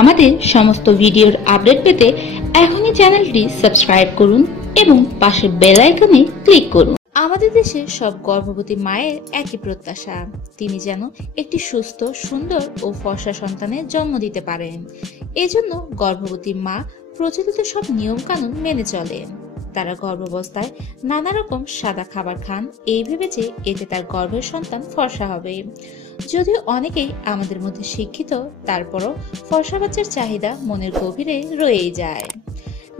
আমাদের সমস্ত ভিডিওর আপডেট পেতে এখনই চ্যানেলটি সাবস্ক্রাইব করুন এবং পাশের বেল আইকনে ক্লিক করুন। আমাদের দেশে সব গর্ভবতী মায়ের একই প্রত্যাশা, তিনি যেন একটি সুস্থ, সুন্দর ও ফর্সা সন্তানের জন্ম দিতে পারেন। এজন্য গর্ভবতী মা প্রচলিত সব নিয়ম কানুন মেনে চলেন। তারা গর্ভাবস্থায় নানা রকম সাদা খাবার খান, এই ভেবে যে এতে তার গর্ভের সন্তান ফর্সা হবে। যদিও অনেকেই আমাদের মধ্যে শিক্ষিত, তারপরও ফর্সা বাচ্চার চাহিদা মনের গভীরে রয়েই যায়।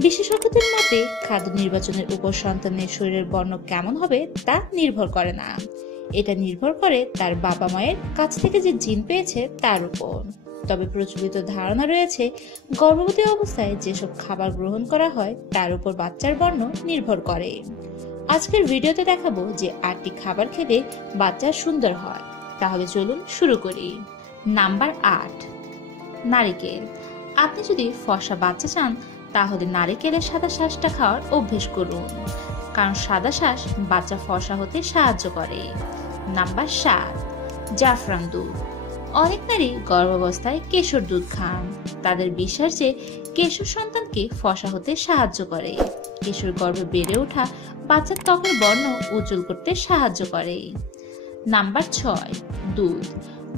বিশেষজ্ঞদের মতে খাদ্য নির্বাচনের উপর সন্তানের শরীরের বর্ণ কেমন হবে তা নির্ভর করে না, এটা নির্ভর করে তার বাবা মায়ের কাছ থেকে যে জিন পেয়েছে তার উপর। তবে প্রচলিত ধারণা রয়েছে গর্ভবতী অবস্থায় যেসব খাবার গ্রহণ করা হয় তার উপর বাচ্চার বর্ণ নির্ভর করে। আজকের ভিডিওতে দেখাবো যে 8টি খাবার খেলে বাচ্চা সুন্দর হয়। তাহলে চলুন শুরু করি। নাম্বার 8, নারিকেল। আপনি যদি ফর্সা বাচ্চা চান তাহলে নারিকেলের সাদা শাঁসটা খাওয়ার অভ্যেস করুন, কারণ সাদা শাঁস বাচ্চা ফর্সা হতে সাহায্য করে। নাম্বার 7, জাফরান দুধ। অনেক নারী গর্ভাবস্থায় কেশর দুধ খান, তাদের বিশ্বাস যে কেশর সন্তানকে ফর্সা হতে সাহায্য করে। কেশর গর্ভে বেড়ে ওঠা বাচ্চার ত্বকের বর্ণ উজ্জ্বল করতে সাহায্য করে। নাম্বার 6, দুধ।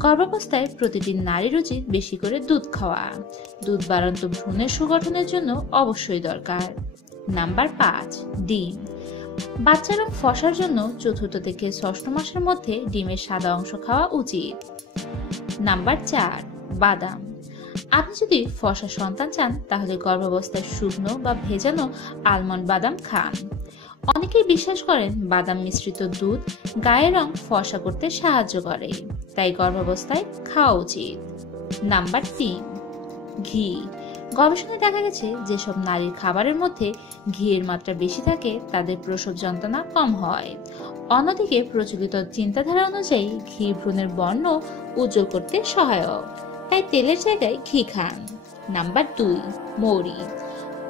গর্ভাবস্থায় প্রতিটি নারীর উচিত বেশি করে দুধ খাওয়া। দুধ বাড়ন্ত ভ্রূণের সুগঠনের জন্য অবশ্যই দরকার। নাম্বার 5, ডিম। বাচ্চার রং ফর্সার জন্য 4র্থ থেকে 6ষ্ঠ মাসের মধ্যে ডিমের সাদা অংশ খাওয়া উচিত। নাম্বার 4, বাদাম। আপনি যদি ফর্সা সন্তান চান তাহলে গর্ভাবস্থায় শুকনো বা ভেজানো আলমন্ড বাদাম খান। অনেকেই বিশ্বাস করেন বাদাম মিশ্রিত দুধ গায়ের রং ফর্সা করতে সাহায্য করে, তাই গর্ভাবস্থায় খাওয়া উচিত। নাম্বার 3, ঘি। গবেষণায় দেখা গেছে যেসব নারীর খাবারের মধ্যে ঘিয়ের মাত্রা বেশি থাকে তাদের প্রসব যন্ত্রণা কম হয়। অন্যদিকে প্রচলিত চিন্তাধারা অনুযায়ী ঘি ভ্রূণের বর্ণ উজ্জ্বল করতে সহায়ক, তাই তেলের জায়গায় ঘি খান। নাম্বার 2, মৌরি।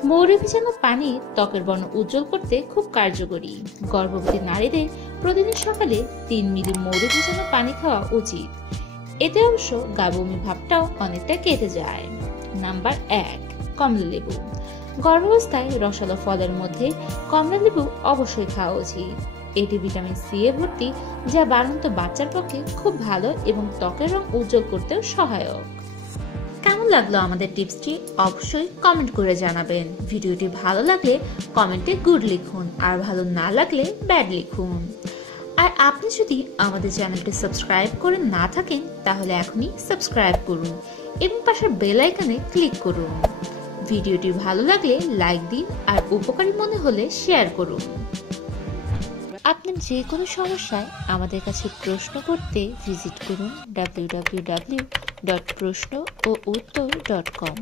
মৌরি ভেজানো পানি ত্বকের বর্ণ উজ্জ্বল করতে খুব কার্যকরী। গর্ভবতী নারীদের প্রতিদিন সকালে 3 মিলি মৌরি ভেজানো পানি খাওয়া উচিত, এতে অবশ্য গা বমি ভাবটাও অনেকটা কেটে যায়। নাম্বার 1, কমলা লেবু। গর্ভাবস্থায় রসালো ফলের মধ্যে কমলা লেবু অবশ্যই খাওয়া উচিত। এটি ভিটামিন সি এ ভর্তি, যা বাড়ন্ত বাচ্চার পক্ষে খুব ভালো এবং ত্বকের রং উজ্জ্বল করতেও সহায়ক। কেমন লাগলো আমাদের টিপসটি অবশ্যই কমেন্ট করে জানাবেন। ভিডিওটি ভালো লাগলে কমেন্টে গুড লিখুন, আর ভালো না লাগলে ব্যাড লিখুন। আর আপনি যদি আমাদের চ্যানেলটি সাবস্ক্রাইব করে না থাকেন তাহলে এখনই সাবস্ক্রাইব করুন এবং পাশের বেল আইকনে ক্লিক করুন। ভিডিওটি ভালো লাগলে লাইক দিন আর উপকারী মনে হলে শেয়ার করুন। আপনি যে কোনো সমস্যায় আমাদের কাছে প্রশ্ন করতে ভিজিট করুন www.proshno-o-uttor.com।